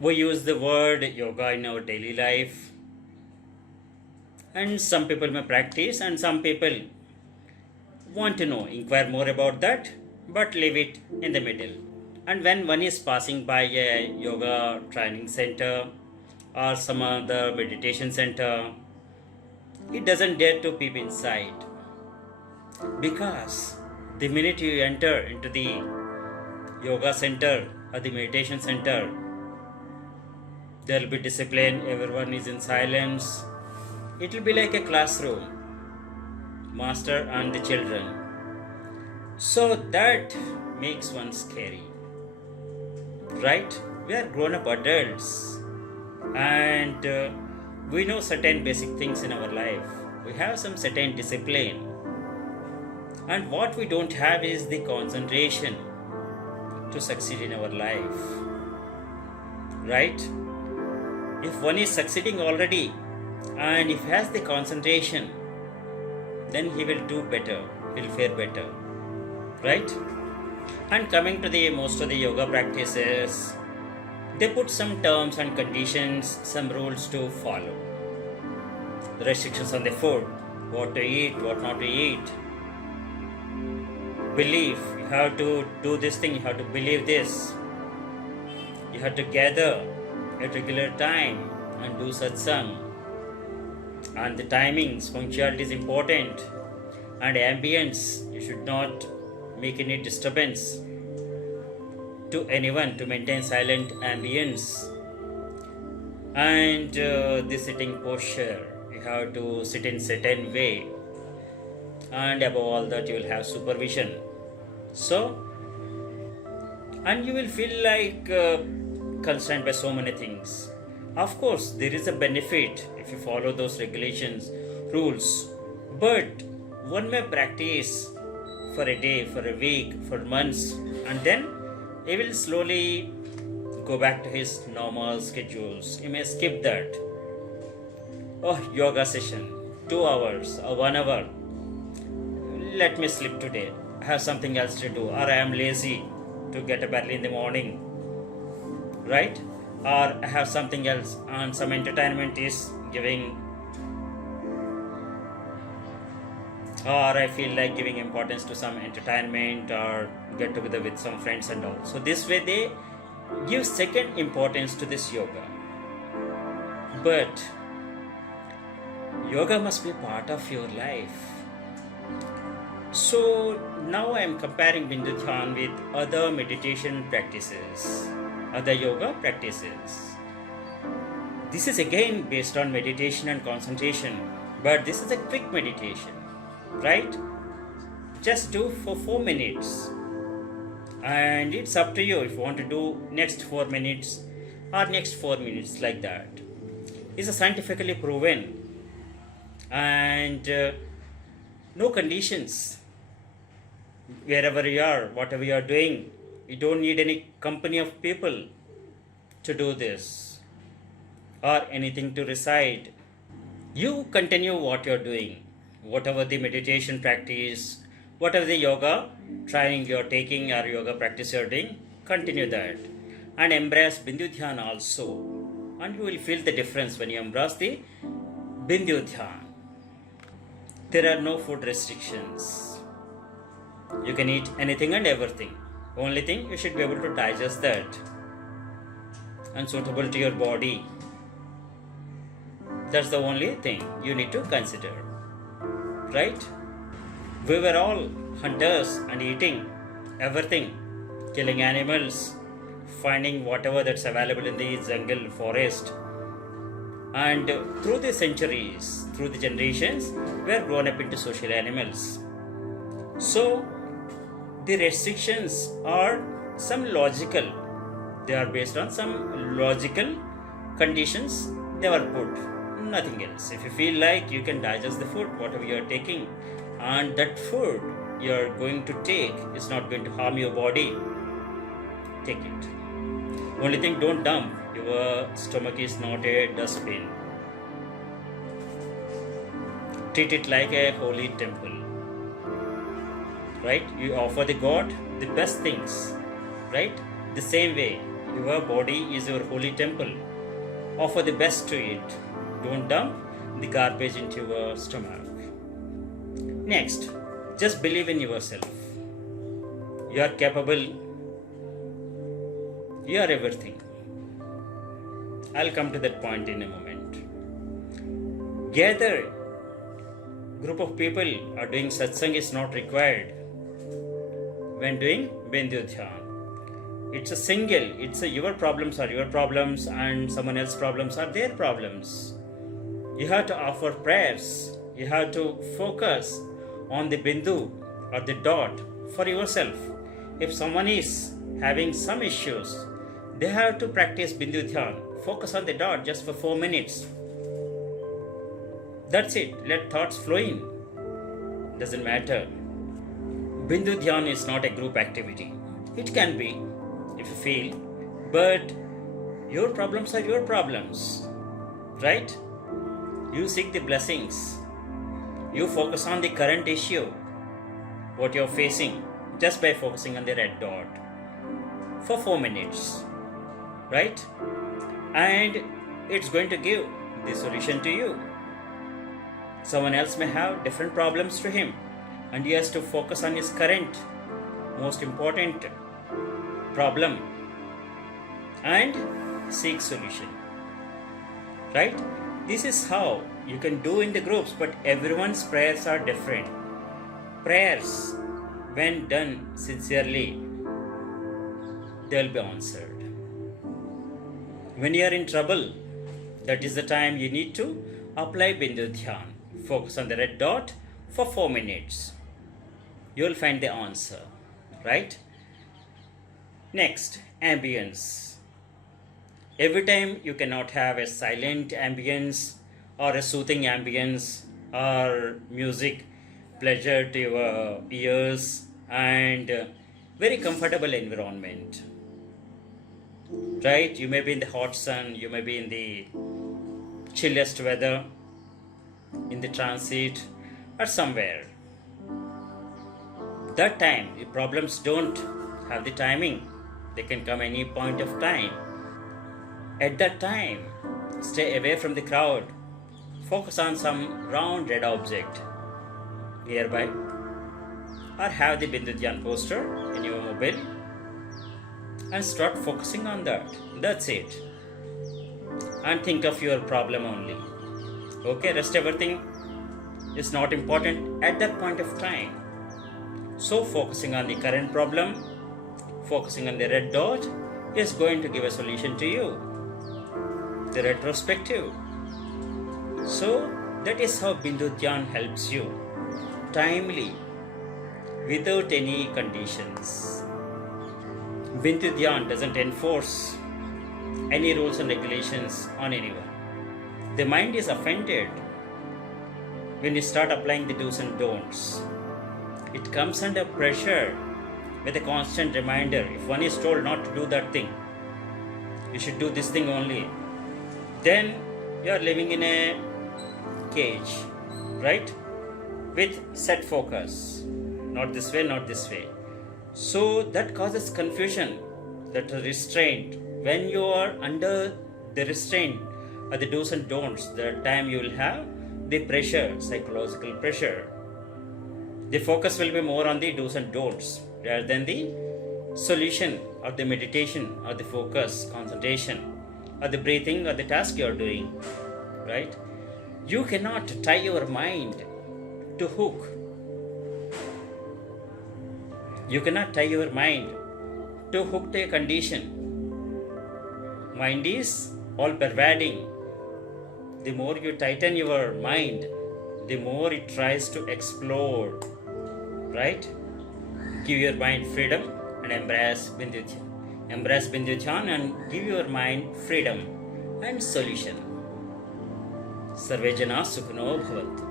We use the word yoga in our daily life, and some people may practice, and some people want to know, inquire more about that, but leave it in the middle. And when one is passing by a yoga training center or some other meditation center, it doesn't dare to peep inside, because the minute you enter into the yoga center or the meditation center, there will be discipline, everyone is in silence. It will be like a classroom, master and the children. So that makes one scary, right? We are grown up adults, and we know certain basic things in our life. We have some certain discipline, and what we don't have is the concentration to succeed in our life, right? If one is succeeding already and if he has the concentration, then he will do better, he will fare better, right? And coming to the most of the yoga practices, they put some terms and conditions, some rules to follow. The restrictions on the food, what to eat, what not to eat. Belief, you have to do this thing, you have to believe this. You have to gather at regular time and do satsang. And the timings, punctuality is important. And ambience, you should not make any disturbance to anyone, to maintain silent ambience. And the sitting posture, you have to sit in certain way, and above all that you will have supervision. So, and you will feel like constrained by so many things. Of course, there is a benefit if you follow those regulations, rules, but one may practice for a day, for a week, for months, and then he will slowly go back to his normal schedules. He may skip that. Oh, yoga session, 2 hours or 1 hour. Let me sleep today. I have something else to do, or I am lazy to get up early in the morning, right? Or I have something else, and some entertainment is giving, or I feel like giving importance to some entertainment or get together with some friends and all. So this way they give second importance to this yoga. But yoga must be part of your life. So now I am comparing Bindu Dhyan with other meditation practices, other yoga practices. This is again based on meditation and concentration, but this is a quick meditation, right? Just do for 4 minutes, and it's up to you if you want to do next 4 minutes or next 4 minutes, like that. It's scientifically proven, and no conditions. Wherever you are, whatever you are doing, you don't need any company of people to do this or anything to recite. You continue what you are doing, whatever the meditation practice, whatever the yoga training you are taking or yoga practice you are doing, continue that and embrace Bindu Dhyan also, and you will feel the difference when you embrace the Bindu Dhyan. There are no food restrictions. You can eat anything and everything. Only thing, you should be able to digest that and suitable to your body. That's the only thing you need to consider, right? We were all hunters and eating everything, killing animals, finding whatever that's available in the jungle, forest. And through the centuries, through the generations, we are grown up into social animals. So the restrictions are some logical. They are based on some logical conditions they were put. Nothing else. If you feel like you can digest the food, whatever you are taking, and that food you are going to take is not going to harm your body, take it. Only thing, don't dump. Your stomach is not a dustbin. Treat it like a holy temple, right? You offer the God the best things, right? The same way Your body is your holy temple. Offer the best to it. Don't dump the garbage into your stomach. Next, just believe in yourself. You are capable. You are everything. I'll come to that point in a moment. Gather group of people are doing satsang is not required when doing Bindu Dhyan. It's a single, your problems are your problems and someone else's problems are their problems. You have to offer prayers. You have to focus on the Bindu or the dot for yourself. If someone is having some issues, they have to practice Bindu Dhyan. Focus on the dot just for 4 minutes. That's it. Let thoughts flow in. Doesn't matter. Bindu Dhyan is not a group activity. It can be, if you feel, but your problems are your problems. Right? You seek the blessings. You focus on the current issue, what you're facing, just by focusing on the red dot for 4 minutes. Right? And it's going to give the solution to you. Someone else may have different problems to him, and he has to focus on his current, most important problem and seek solution. Right? This is how you can do in the groups, but everyone's prayers are different. Prayers, when done sincerely, they'll be answered. When you are in trouble, that is the time you need to apply Bindu Dhyan. Focus on the red dot for 4 minutes. You will find the answer, right? Next, ambience. Every time you cannot have a silent ambience or a soothing ambience or music, pleasure to your ears and very comfortable environment. Right? You may be in the hot sun, you may be in the chilliest weather, in the transit or somewhere. That time, the problems don't have the timing. They can come any point of time. At that time, stay away from the crowd. Focus on some round red object nearby, or have the Bindu Dhyan poster in your mobile and start focusing on that. That's it. And think of your problem only. Okay, rest everything is not important at that point of time. So focusing on the current problem, focusing on the red dot is going to give a solution to you. The retrospective. So that is how Bindu Dhyan helps you timely, without any conditions. Bindu Dhyan doesn't enforce any rules and regulations on anyone. The mind is offended when you start applying the do's and don'ts. It comes under pressure with a constant reminder. If one is told not to do that thing, you should do this thing only, then you are living in a cage, right? With set focus. Not this way, not this way. So that causes confusion, that restraint. When you are under the restraint or the do's and don'ts, the time you will have the pressure, psychological pressure. The focus will be more on the do's and don'ts rather than the solution or the meditation or the focus, concentration or the breathing or the task you are doing, right? You cannot tie your mind to hook. You cannot tie your mind to hook to a condition. Mind is all pervading. The more you tighten your mind, the more it tries to explode, right? Give your mind freedom and embrace Bindu Dhyan. Embrace Bindu Dhyan and give your mind freedom and solution. Sarve Jana Sukhino Bhavantu.